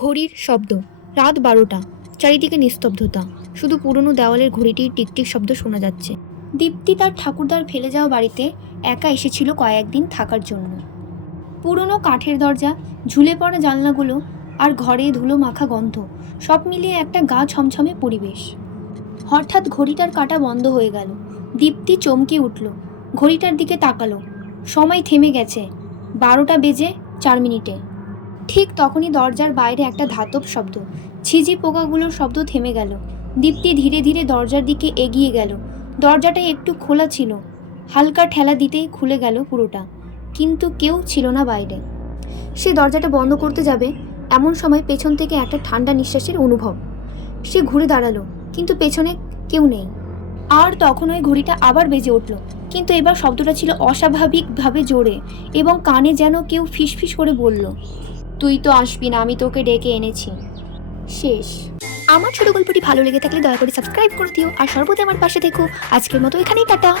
ঘড়ির শব্দ। রাত 12টা। চারিদিকে নিস্তব্ধতা। শুধু পুরনো দেওয়ালের ঘড়িটির টিকটিক শব্দ শোনা যাচ্ছে। দীপ্তি তার ঠাকুরদার ফেলে যাওয়া বাড়িতে একা এসেছিল কয়েকদিন থাকার জন্য। পুরনো কাঠের দরজা, ঝুলে পড়া জানলাগুলো আর ঘরে ধুলো মাখা গন্ধ, সব মিলিয়ে একটা গা ছমছমে পরিবেশ। হঠাৎ ঘড়িটার কাঁটা বন্ধ হয়ে গেল। দীপ্তি চমকে উঠল, ঘড়িটার দিকে তাকালো। সময় থেমে গেছে, 12টা বেজে 4 মিনিটে। ঠিক তখনই দরজার বাইরে একটা ধাতব শব্দ, ছিজি পোকাগুলোর শব্দ থেমে গেল। দীপ্তি ধীরে ধীরে দরজার দিকে এগিয়ে গেল। দরজাটা একটু খোলা ছিল, হালকা ঠেলা দিতেই খুলে গেল পুরোটা, কিন্তু কেউ ছিল না বাইরে। সে দরজাটা বন্ধ করতে যাবে, এমন সময় পেছন থেকে একটা ঠান্ডা নিঃশ্বাসের অনুভব। সে ঘুরে দাঁড়ালো, কিন্তু পেছনে কেউ নেই। আর তখন ওই ঘড়িটা আবার বেজে উঠল, কিন্তু এবার শব্দটা ছিল অস্বাভাবিকভাবে জোরে, এবং কানে যেন কেউ ফিসফিস করে বলল, তুই তো আসবি না, আমি তোকে ডেকে এনেছি। শেষ। আমার ছোট গল্পটি ভালো লেগে থাকলে দয়া করে সাবস্ক্রাইব করে দিও, আর সর্বদা আমার পাশে থেকো। আজকের মতো এখানেই টাটা।